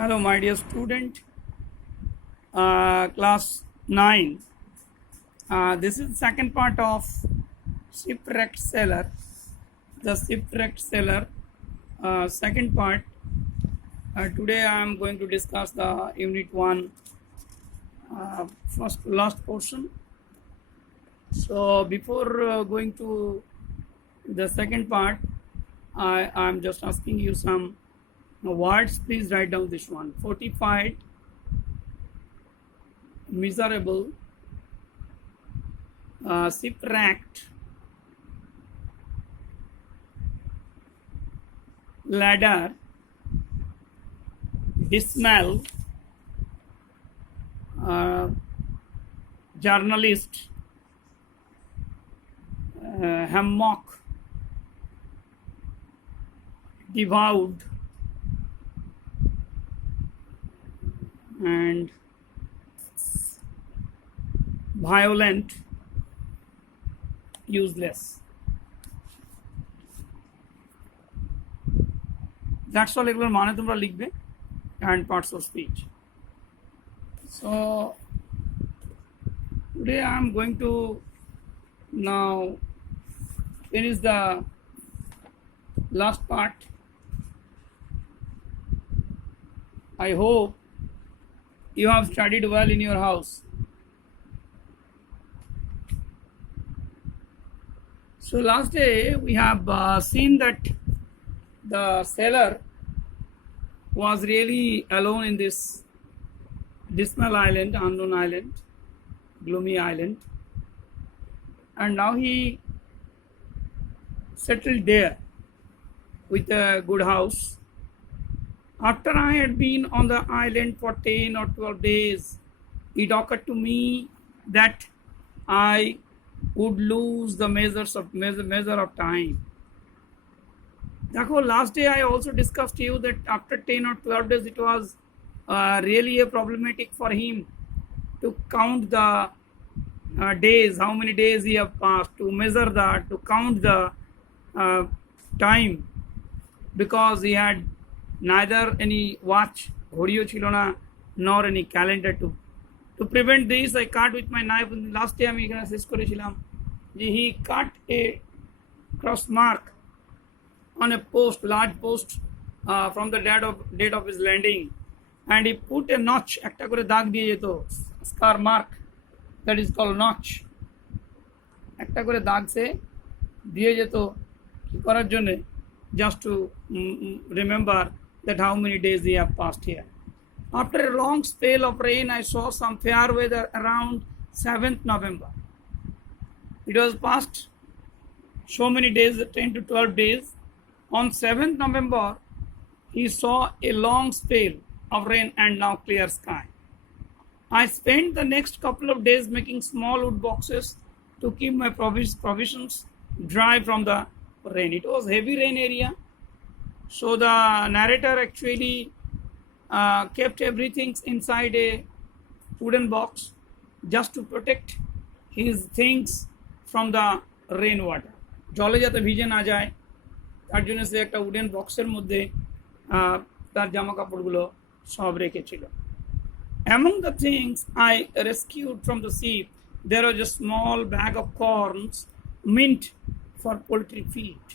Hello, my dear student, class 9. This is the second part of shipwrecked sailor. The shipwrecked sailor, second part. Today I am going to discuss the Unit 1 first to last portion. So before going to the second part, I am just asking you some words. Please write down this one: fortified, miserable, shipwrecked, ladder, dismal, journalist, hammock, devoured, and violent, useless. That's all এগুলোর মানে তোমরা লিখবে and parts of speech. So today I am going to now finish the last part. I hope you have studied well in your house. So last day we have seen that the sailor was really alone in this dismal island, unknown island, gloomy island, and now he settled there with a good house. After I had been on the island for 10 or 12 days, it occurred to me that I would lose the measure of time. Therefore, last day I also discussed to you that after 10 or 12 days, it was really a problematic for him to count the days, how many days he have passed, to measure that, to count the time, because he had neither any watch, ঘড়িও ছিল না, nor any calendar to prevent this. I cut with my knife. Last day আমি এখানে শেষ করেছিলাম যে he cut a cross mark on a post, large post, from the date of his landing, and he put a notch, একটা করে দাগ দিয়ে যেত, scar mark, that is called notch, একটা করে দাগ সে দিয়ে যেত কি করার জন্য, just to remember that how many days he have passed here. After a long spell of rain, I saw some fair weather around 7th November. It was past so many days, 10 to 12 days. On 7th November, he saw a long spell of rain and now clear sky. I spent the next couple of days making small wood boxes to keep my provisions dry from the rain. It was heavy rain area, so the narrator actually kept everything inside a wooden box just to protect his things from the rainwater. জলে যাতে ভিজে না যায় তার জন্য সে একটা উডেন বক্সের মধ্যে তার জামা কাপড়গুলো সব রেখেছিল. Among the things I rescued from the sea, there was a small bag of corns meant for poultry feed.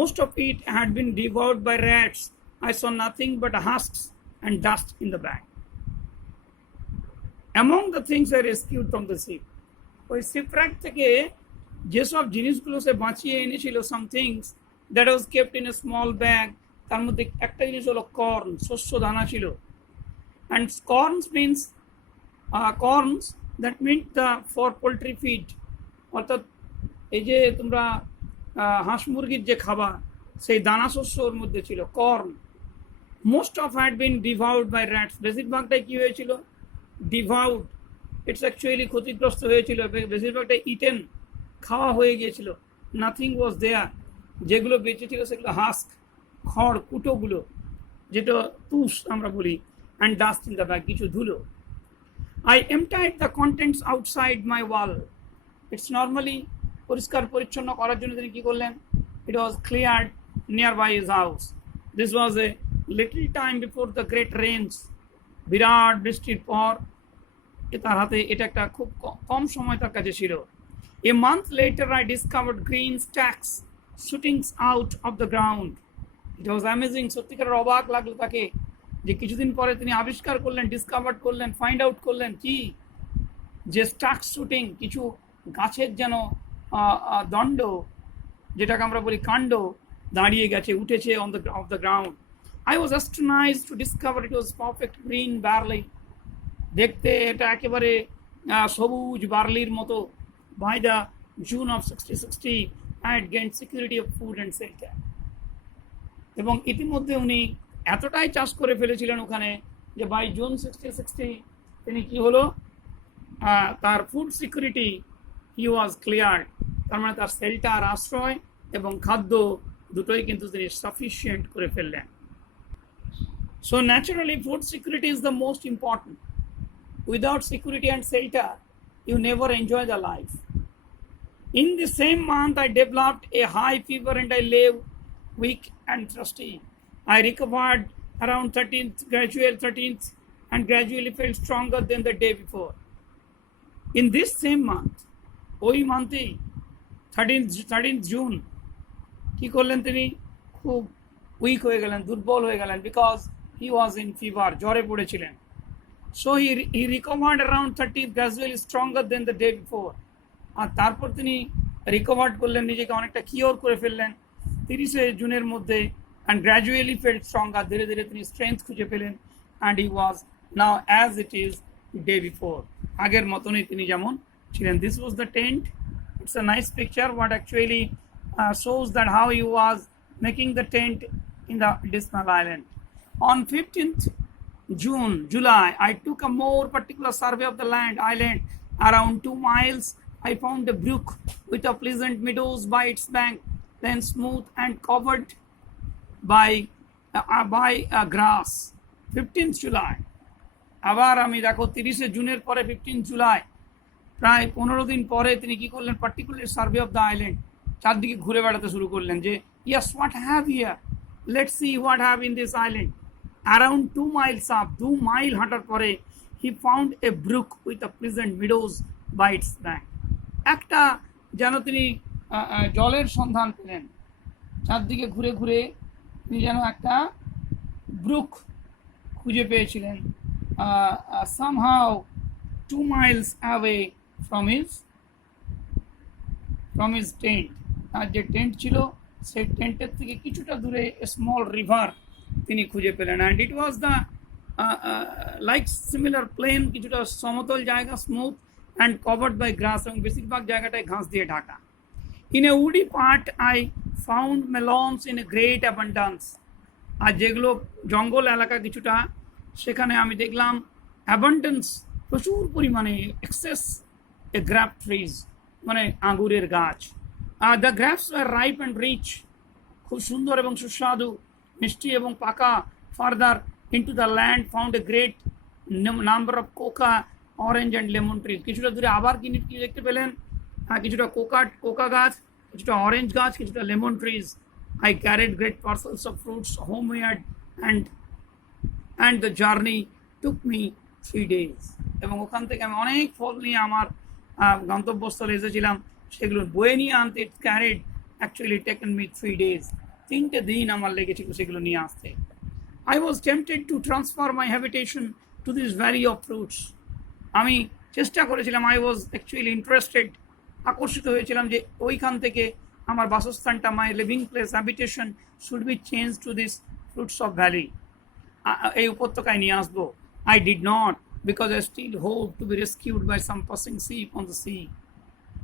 Most of it had been devoured by rats. I saw nothing but husks and dust in the bag. Among the things I rescued from the ship, ওই shipwreck থেকে যেসব জিনিসগুলো সে বাঁচিয়ে এনেছিল, some things that was kept in a small bag, তার মধ্যে একটা জিনিস হলো কর্ন, শস্য দানা ছিল. And corns means corns that meant the for poultry feed, অর্থাৎ এই যে তোমরা হাঁস মুরগির যে খাবার, সেই দানা শস্য ওর মধ্যে ছিল, corn. Most of had been ডিভাউড বাই র্যাটস, বেশিরভাগটাই কী হয়েছিল, ডিভাউড, ইটস অ্যাকচুয়ালি ক্ষতিগ্রস্ত হয়েছিল, বেশিরভাগটাই ইটেন, খাওয়া হয়ে গিয়েছিল. নাথিং ওয়াজ দেয়ার, যেগুলো বেঁচে ছিল সেগুলো হাস্ক, খড়, কুটোগুলো, যেটা তুষ আমরা বলি, and dust in the bag, কিছু ধুলো. I emptied the contents outside my wall. It's normally পরিষ্কার পরিচ্ছন্ন করার জন্য তিনি কী করলেন, it was cleared nearby his house. This was a little time before the great rains, বিরাট বৃষ্টির পর তার হাতে এটা একটা খুব কম সময় তার কাছে ছিল। A month later I discovered green stacks shooting out of the ground. It was amazing. সত্যিকারের অবাক লাগলো তাকে যে কিছুদিন পরে তিনি আবিষ্কার করলেন, ডিসকভার করলেন, ফাইন্ড আউট করলেন কি, যে স্টাক শুটিং, কিছু গাছের যেন দণ্ড, যেটাকে আমরা বলি কাণ্ড, দাঁড়িয়ে গেছে, উঠেছে on the off the ground. I was astonished to discover it was perfect green barley. দেখতে এটা একেবারে সবুজ বার্লির মতো। By the June of 1660 I had gained security of food and shelter. এবং ইতিমধ্যে উনি এতটাই চাষ করে ফেলেছিলেন ওখানে যে বাই জুন 1660 তিনি কি হলো, তার ফুড সিকিউরিটি হি ওয়াজ ক্লিয়ার। তার মানে তার শেল্টার, আশ্রয় এবং খাদ্য দুটোই কিন্তু তিনি সাফিসিয়েন্ট করে ফেললেন। So naturally food security is the most important. Without security and shelter you never enjoy the life. In the same month, I developed a high fever and I lay weak and thirsty. I recovered around 13th and gradually felt stronger than the day before. In this same month, ওই মান্থে 13th June, কি করলেন তিনি, খুব উইক হয়ে গেলেন, দুর্বল হয়ে গেলেন, because he was in fever, জ্বরে পড়েছিলেন। So he recovered around 30th, gradually stronger than the day before. আর তারপর তিনি রিকভার্ড করলেন, নিজেকে অনেকটা কিওর করে ফেললেন 30শে জুনের মধ্যে। অ্যান্ড গ্র্যাজুয়ালি ফেল্ট স্ট্রঙ্গার, ধীরে ধীরে তিনি স্ট্রেংথ খুঁজে পেলেন। And he was now as it is day before, আগের মতনই তিনি যেমন ছিলেন। This was the tent. It's a nice picture what actually shows that how he was making the tent in the Dismal Island. On 15th July, I took a more particular survey of the island. Around 2 miles, I found a brook with a pleasant meadows by its bank, then smooth and covered by grass. 15th July, আবার আমি দেখো 30শে জুনের পরে 15th জুলাই, প্রায় 15 দিন পরে তিনি কি করলেন, particular survey of the island, চারদিকে ঘুরে বেড়াতে শুরু করলেন যে yes what have here, let's see what have in this island. Around 2 miles up, 2 mile হাঁটার পরে he found a brook with a pleasant meadows by its bank. একটা যেন তিনি জলের সন্ধান পেলেন, চারদিকে ঘুরে ঘুরে তিনি যেন একটা ব্রুক খুঁজে পেয়েছিলেন, somehow 2 miles away from his tent. আর যে টেন্ট ছিল সেই টেন্টের থেকে কিছুটা দূরে স্মল রিভার তিনি খুঁজে পেলেন। And it was the like similar plain, কিছুটা সমতল জায়গা, smooth and covered by grass, এবং বেশিরভাগ জায়গাটায় ঘাস দিয়ে ঢাকা। In a woody part I found melons in a great abundance. আর যেগুলো জঙ্গল এলাকা কিছুটা, সেখানে আমি দেখলাম অ্যাবান্ডেন্স, প্রচুর পরিমাণে, এক্সেস এ গ্রাপ ট্রিজ, মানে আঙুরের গাছ। The grapes are ripe and rich, খুব সুন্দর এবং সুস্বাদু, মিষ্টি এবং পাকা। Further into the land found a great number of cocoa, orange and lemon trees. কিছুটা দূরে আবার কি দেখতে পেলেন, কিছুটা কোকা গাছ, কিছুটা অরেঞ্জ গাছ, কিছুটা lemon trees. I carried great parcels of fruits হোমওয়ার্ড and the journey took me 3 days। এবং ওখান থেকে আমি অনেক ফল নিয়ে আমার গন্তব্যস্থলে এসেছিলাম, সেগুলো বয়ে নিয়ে আনতে it carried actually taken me 3 days। 3টে দিন আমার লেগেছিল সেগুলো নিয়ে আসতে। I was tempted to transfer my habitation to this valley of fruits. আমি চেষ্টা করেছিলাম, আই ওয়াজ অ্যাকচুয়ালি ইন্টারেস্টেড, আকর্ষিত হয়েছিলাম যে ওইখান থেকে আমার বাসস্থানটা, my living place, habitation should be change to this fruits of valley, এই উপত্যকায় নিয়ে আসবো। I did not, because I still hope to be rescued by some passing ship on the sea.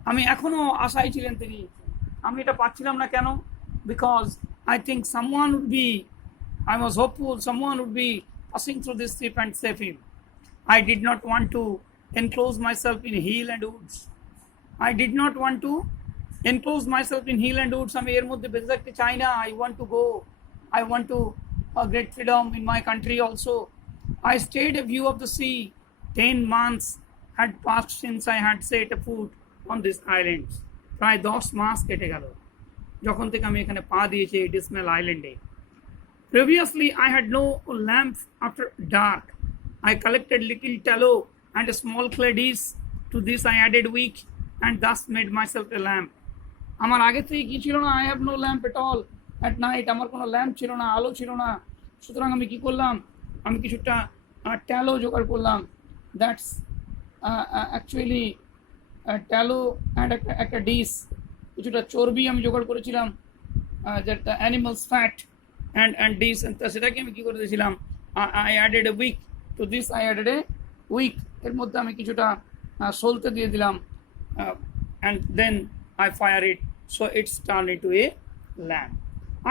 আমি এখনো আশায় ছিলেন তিনি, আমি এটা পাচ্ছিলাম না কেন? Because I think someone would be, I was hopeful someone would be passing through this ship and save him. I did not want to enclose myself in hill and woods. I did not want to enclose myself in hill and woods. আমি এর মধ্যে বেঁচে থাকতে চাই না। I want to go. I want to great freedom in my country also. I stayed a view of the sea. 10 months had passed since I had set a foot on this island. প্রায় 10 মাস কেটে গেল যখন থেকে আমি এখানে পা দিয়েছি এই ডিসমেল আইল্যান্ডে। Previously, I had no lamp after dark. I collected little tallow and a small clay dish. To this I added wick and thus made myself a lamp. আমার আগে থেকে কি ছিল না, I have no lamp at all at night, আমার কোনো ল্যাম্প ছিল না, আলো ছিল না। সুতরাং আমি কি করলাম, আমি কিছুটা ট্যালো জোগাড় করলাম। দ্যাটস অ্যাকচুয়ালি ট্যালো অ্যান্ড একটা ডিশ, কিছুটা চর্বি আমি জোগাড় করেছিলাম, যেটা অ্যানিমালস ফ্যাট অ্যান্ড ডিশ, সেটাকে আমি কী করে দিয়েছিলাম, I added a wick, to this I added a wick, এর মধ্যে আমি কিছুটা সলতে দিয়ে দিলাম, and then I fire it, so it's turned into a lamp.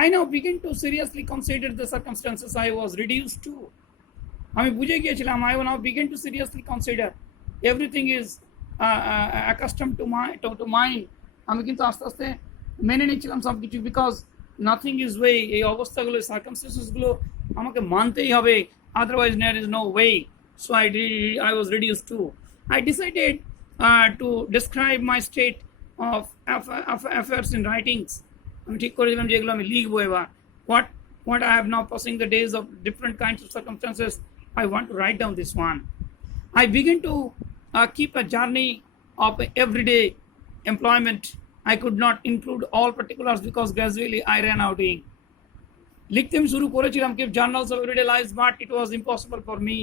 I now begin to seriously consider the circumstances I was reduced to. আমি বুঝে গিয়েছিলাম, I now begin to seriously consider. Everything is accustomed to mind. আমি কিন্তু আস্তে আস্তে মেনে নিচ্ছিলাম সব কিছু, বিকজ নাথিং ইজ ওয়ে। এই অবস্থাগুলো, সার্কামস্টেন্সেসগুলো আমাকে মানতেই হবে, otherwise there is no way. So I was reduced to. I decided to describe my state of affairs in writings. আমি ঠিক করে দিলাম যেগুলো আমি লিখবো এবার। What I have now passing the days of different kinds of circumstances, I want to write down this one. I begin to keep a journey of everyday employment. I could not include all particulars because gradually I ran out of ink. লিখতে আমি শুরু করেছিলাম keep journals of everyday lives, but it was impossible for me.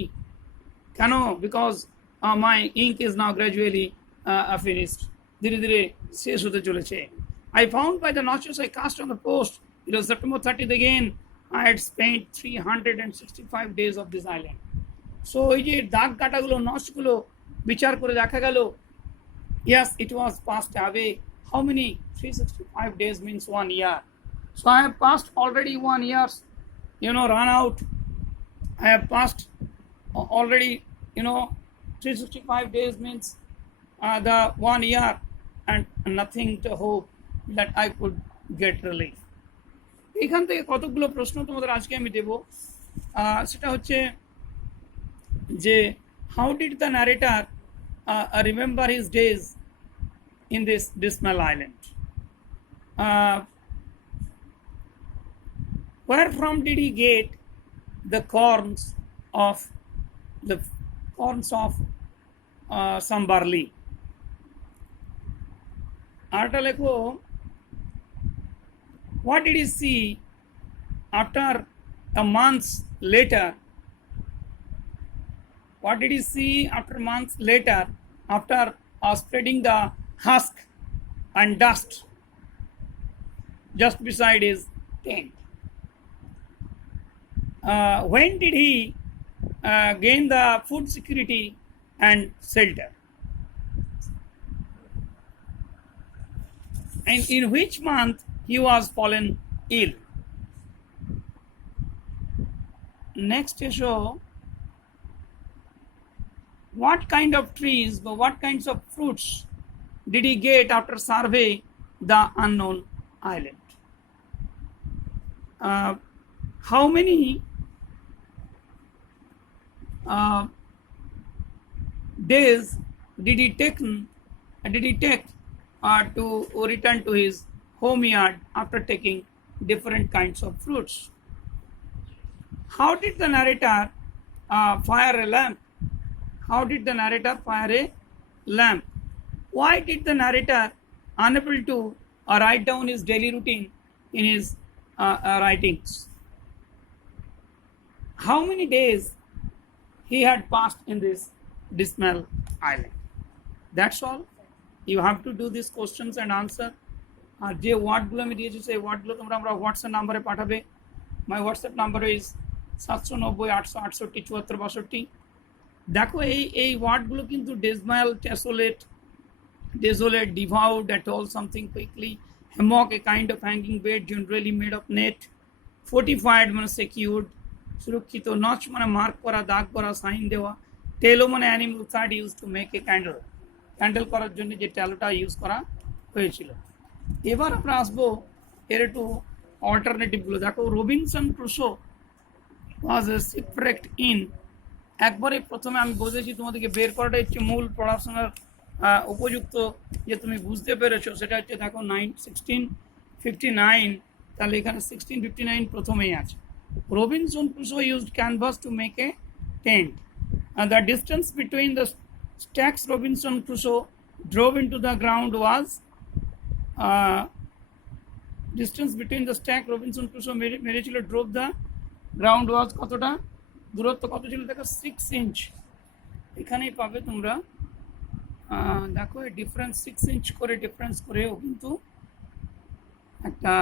কেন? Because my ink is now gradually finished. ধীরে ধীরে শেষ হতে চলেছে। I found by the notches I cast on the post, it was September 30th again, I had spent 365 days of this island. So এই যে দাগ কাটাগুলো, নচগুলো বিচার করে দেখা গেল, yes, it was passed away. How many? 365 days means 1 year. So I have passed already 1 year, run out. I have passed already, 365 days means the 1 year, and nothing to hope that I could get relief. এখান থেকে কতগুলো প্রশ্ন তোমাদের আজকে আমি দেব। সেটা হচ্ছে যে how did the narrator remember his days in this dismal island? Where from did he get the corns of some barley? আরটা লেখো, what did he see after a month later? What did he see after months later, after spreading the husk and dust just beside his tent? When did he gain the food security and shelter? And in which month he was fallen ill? Next show, what kind of trees or what kinds of fruits did he get after survey the unknown island? How many days did he take to return to his home yard after taking different kinds of fruits? How did the narrator fire a lamp? How did the narrator fire a lamp? Why did the narrator unable to write down his daily routine in his writings? How many days he had passed in this dismal island? That's all. You have to do these questions and answer. আর যে ওয়ার্ডগুলো আমি দিয়েছি সেই ওয়ার্ডগুলো তোমরা আমরা হোয়াটসঅ্যাপ নাম্বারে পাঠাবে। মাই হোয়াটসঅ্যাপ নাম্বার ইজ 790-868-7462। দেখো এই ওয়ার্ডগুলো কিন্তু ডিসমাল, desolate, devoured, at all, something quickly, hammock, a kind of hanging bed generally made of net, fortified মানে secured, সুরক্ষিত, নচ মানে মার্ক করা, দাগ করা, সাইন দেওয়া, টেলো মানে animal fat use to make a candle করার জন্য যে ট্যালোটা ইউজ করা হয়েছিল। এবার আমরা আসবো এর একটু অল্টারনেটিভগুলো। দেখো, Robinson Crusoe was a shipwrecked in, একবারে প্রথমে আমি বুঝেছি, তোমাদেরকে বের করাটা হচ্ছে মূল পড়াশোনার উপযুক্ত, যে তুমি বুঝতে পেরেছো সেটা হচ্ছে, দেখো 1659, তাহলে এখানে 1659 প্রথমেই আছে। Robinson Crusoe used canvas to make a tent. And the distance between the stacks Robinson Crusoe drove into the ground was distance between the stack Robinson Crusoe মেরেছিল drove the ground was কতটা দূরত্ব কত ছিল দেখো 6 ইঞ্চ এখানেই পাবে তোমরা দেখো এই ডিফারেন্স 6 ইঞ্চ করে ডিফারেন্স করেও কিন্তু একটা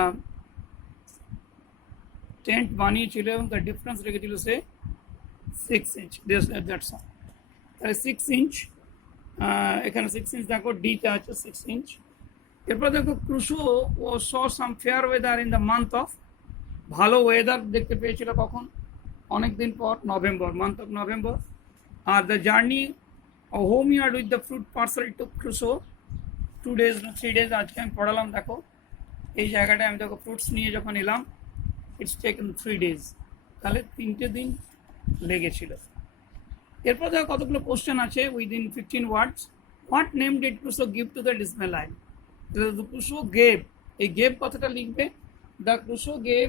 টেন্ট বানিয়েছিল এবং তার ডিফারেন্স রেখেছিল সে 6 ইঞ্চ দ্যাটস অল তাহলে 6 ইঞ্চ এখানে 6 ইঞ্চ দেখো ডিতে আছে 6 ইঞ্চ এরপর দেখো ক্রুশো ও saw some fair weather in the month of ভালো ওয়েদার দেখতে পেয়েছিল কখন অনেক দিন পর নভেম্বর মান্থ অফ নভেম্বর আর the journey homeward with the fruit parcel to Crusoe 2 days 3 days আজকে আমি পড়ালাম দেখো এই জায়গাটায় আমি দেখো ফ্রুটস নিয়ে যখন এলাম ইটস টেকেন 3 days তাহলে 3টে দিন লেগেছিল এরপর দেখো কতগুলো কোশ্চেন আছে উইদিন 15 ওয়ার্ডস what name did Crusoe give to the dismal island the Crusoe gave এই গেভ কথাটা লিখবে the Crusoe gave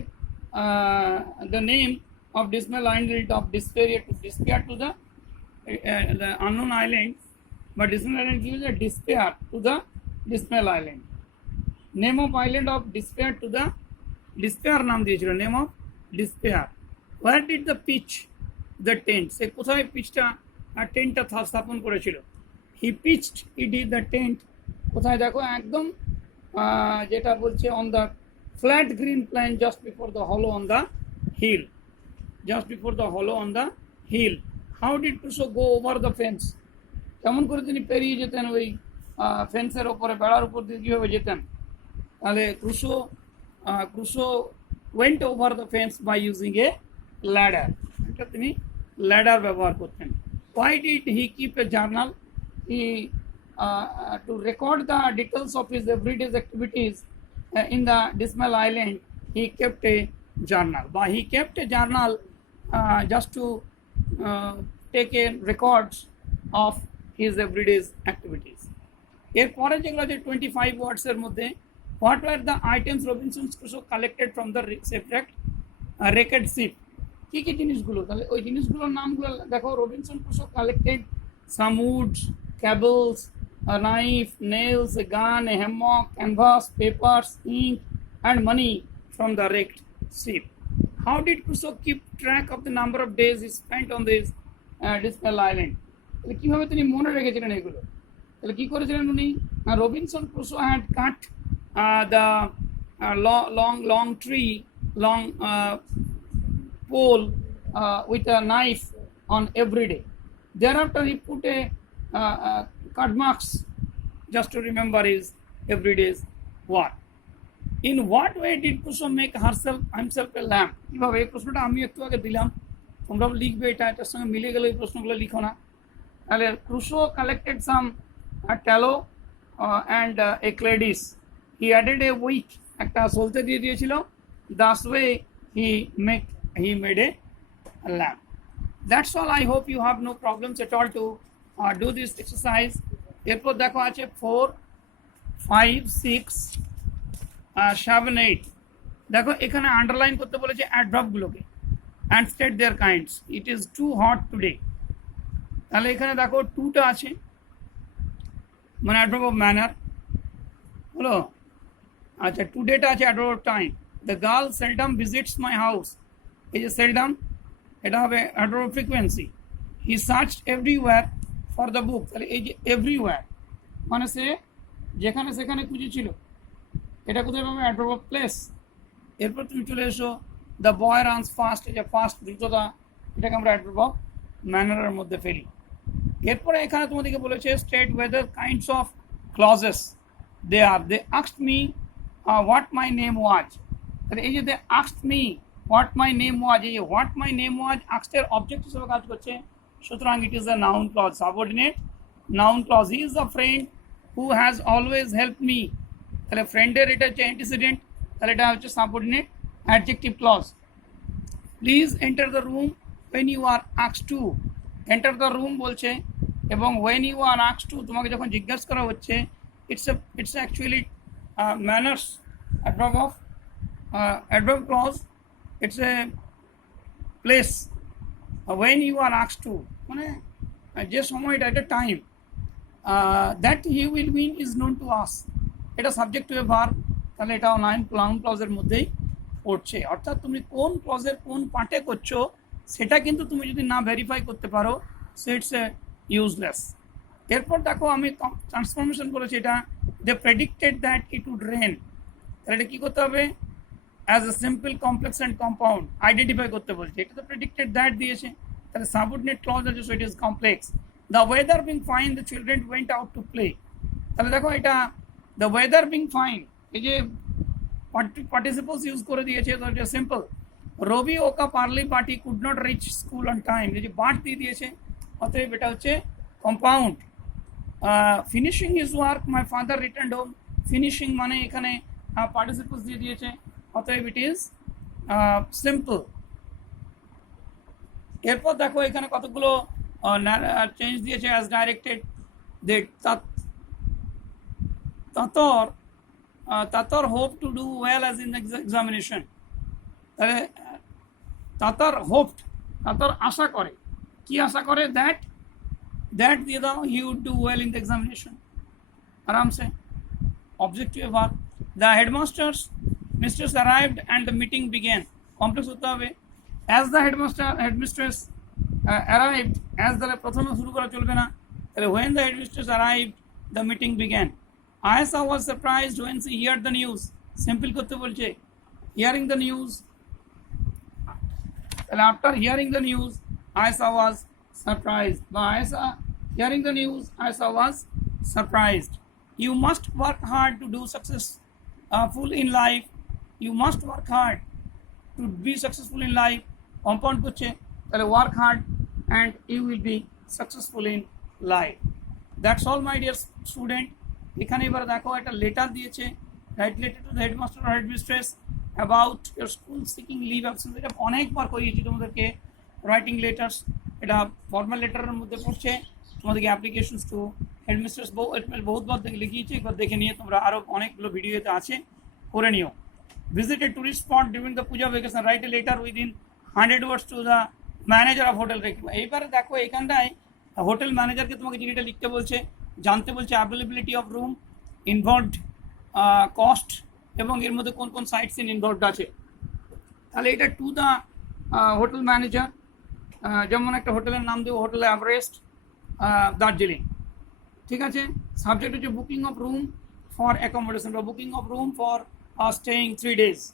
the name of dismal island of despair to the unknown island but dismal island gives a despair to the dismal island name of island of despair to the despair নাম দিয়েছিল name of despair where did the pitch the tent সে কোথায় পিচটা টেন্টটা স্থাপন করেছিল he pitched the tent কোথায় দেখো একদম যেটা বলছে on the flat green plain just before the hollow on the hill just before the hollow on the hill how did Crusoe go over the fence কেমন করে তিনি পেরিয়ে যেতেন ওই ফেন্সের ওপরে বেড়ার উপর দিয়ে কীভাবে যেতেন তাহলে Crusoe went over the fence by using a ladder এটা তিনি ladder ব্যবহার করতেন why did he keep a journal he to record the details of his everyday activities in the dismal island he kept a journal but he kept a journal just to take a records of his everyday activities এরপরে যেগুলো আছে 25 ওয়ার্ডস এর মধ্যে what were the items Robinson Crusoe collected from the wrecked ship কি কি জিনিসগুলো তাহলে ওই জিনিসগুলোর নামগুলো দেখো Robinson Crusoe collected some woods cables a knife nails a gun a hammock canvas papers ink and money from the wrecked ship how did Crusoe keep track of the number of days he spent on this dismal island তাহলে কিভাবে তিনি মনে রেখেছিলেন এগুলো তাহলে কি করেছিলেন উনি Robinson Crusoe had cut the long tree long pole with a knife on every day thereafter he put a cut marks just to remember his everyday's work in what way did Crusoe make himself a lamp কিভাবে এই প্রশ্নটা আমি একটু আগে দিলাম তোমরাও লিখবে এটার সঙ্গে মিলে গেলে এই প্রশ্নগুলো লিখো না তাহলে Crusoe collected some tallow and a clay dish he added a wick একটা সলতে দিয়ে দিয়েছিল that way he made a lamp that's all I hope you have no problems at all to do this exercise এরপর দেখো আছে 4 5 6 7 8 দেখো এখানে আন্ডারলাইন করতে বলেছে অ্যাডভার্বগুলোকে and state their kinds it is too hot today তাহলে এখানে দেখো টুটা আছে মানে অ্যাডভার্ব অফ ম্যানার হলো আচ্ছা টুডেটা আছে adverb of time the girl seldom visits my house এই যে সেলডম এটা হবে adverb of frequency he searched everywhere for the book তাহলে এই যে এভরিওয়্যার মানে সে যেখানে সেখানে খুঁজেছিল এটা কোথায় পাবে অ্যাডভার্ব অফ প্লেস এরপর তুমি চলে এসো দ্য বয় রানস ফাস্ট এই যে ফাস্ট দ্রুততা এটাকে আমরা অ্যাডভার্ব অফ ম্যানারের মধ্যে ফেলি এরপরে এখানে তোমাদেরকে বলেছে state whether kinds of clauses they asked me what my name was তাহলে এই যে they asked me what my name was এই যে হোয়াট মাই নেম ওয়াজ আস্কের অবজেক্ট হিসেবে কাজ করছে সুতরাং it is the noun clause subordinate noun clause he is the friend who has always help me তাহলে ফ্রেন্ডের এটা হচ্ছে অ্যান্টিসিডেন্ট তাহলে এটা হচ্ছে subordinate adjective clause please enter the room when you are asked to enter the room বলছে এবং when you are asked to তোমাকে যখন জিজ্ঞাসা করা হচ্ছে it's actually manners adverb clause it's a place when you are asked to মানে যে সময়টা একটা time that he will win is known to us এটা সাবজেক্ট টু এ ভার্ব তাহলে এটাও নাউন ক্লজের মধ্যেই পড়ছে অর্থাৎ তুমি কোন ক্লজের কোন পার্টে করছো সেটা কিন্তু তুমি যদি না ভেরিফাই করতে পারো সো ইটস এ ইউজলেস এরপর দেখো আমি ট্রান্সফরমেশন করেছি এটা they predicted that it would rain তাহলে এটা কী করতে হবে as a simple complex and compound identify করতে বলছে এটা তো প্রেডিক্টেড দ্যাট দিয়েছে তাহলে সাবঅর্ডিনেট ক্লজ আছে so it is complex the weather being fine the children went out to play তাহলে দেখো এটা দ্য ওয়েদার বিং ফাইন এই যে পার্টিসিপলস ইউজ করে দিয়েছে তো এটা সিম্পল রবি ওকা পার্লি party could not reach school on time এই যে বাট দিয়ে দিয়েছে অতএব এটা হচ্ছে compound finishing his work my father returned home finishing মানে এখানে পার্টিসিপলস দিয়ে দিয়েছে অতএব ইট ইজ সিম্পল এরপর দেখো এখানে কতগুলো চেঞ্জ দিয়েছে অ্যাজ ডাইরেক্টেড দেখ তাতর hope to do well as in examination তাহলে তাতর আশা করে কি আশা করে দ্যাট দিয়ে দাও he would do well in the examination আরামসে objective verb the headmasters mistress arrived and the meeting began complex হতে হবে as the headmistress arrived as the প্রথমে শুরু করা চলবে না তাহলে when the headmistress arrived the meeting began Ayesha was surprised when she heard the news simple করতে বলছে hearing the news তাহলে after hearing the news Ayesha was surprised by Ayesha hearing the news Ayesha was surprised you must work hard to do successful in life you must work hard to be successful in life compound করছে তাহলে work hard and you will be successful in life that's all my dear student এখানে এবার দেখো একটা letter দিয়েছে write letter to the headmaster or headmistress about your school seeking leave absence এটা অনেকবার করিয়েছি তোমাদেরকে রাইটিং লেটার্স এটা ফর্মাল লেটারের মধ্যে পড়ছে তোমাদেরকে অ্যাপ্লিকেশনস টু হেডমিস্ট্রেস বহুতবার লিখিয়েছি একবার দেখে নিয়ে তোমরা আরও অনেকগুলো ভিডিওতে আছে করে নিও visit a tourist spot during the puja vacation write a letter within 100 words to the manager of hotel এইবারে দেখো এখানটায় হোটেল ম্যানেজারকে তোমাকে চিঠিটা লিখতে বলছে জানতে বলছে availability of room involved cost এবং এর মধ্যে কোন কোন সাইট সিন ইনভলভড আছে তাহলে এটা টু দ্য হোটেল ম্যানেজার যেমন একটা হোটেলের নাম দেবো হোটেল এভারেস্ট দার্জিলিং ঠিক আছে সাবজেক্ট হচ্ছে booking of room for accommodation বা booking of room for staying 3 days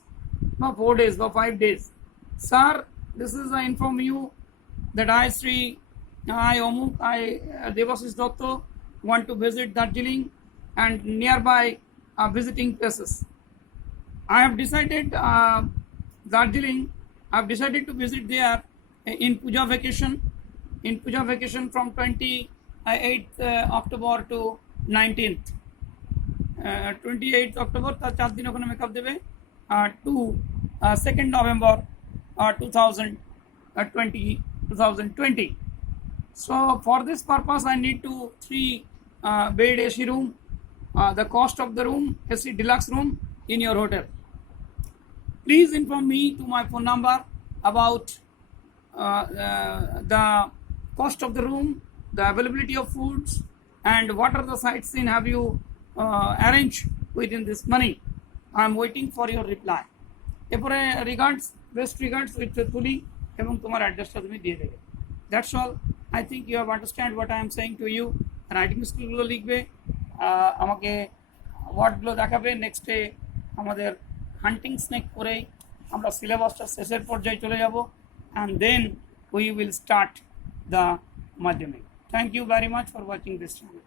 no 4 days no 5 days sir this is I inform you that I Omuk I Devashish Dotto want to visit Darjeeling and nearby visiting places I have decided Darjeeling I have decided to visit there in puja vacation from 28th October to 19th 28th October তার 4 দিন ওখানে মেকআপ দেবে to 2nd November 2020 so for this purpose I need 3 bed AC room the cost of the room AC deluxe room in your hotel please inform me to my phone number about the cost of the room the availability of foods and what are the sites in have you arrange within this money I am waiting for your reply এরপরে regards best regards with faithfully এবং তোমার অ্যাড্রেসটা তুমি দিয়ে দেবে that's all I think you have understand what I am saying to you writing স্কিলগুলো লিখবে আমাকে ওয়ার্ডগুলো দেখাবে নেক্সটে আমাদের হান্টিং স্নেক করেই আমরা সিলেবাসটা শেষের পর্যায়ে চলে যাব and then we will start the madhyamik thank you very much for watching this channel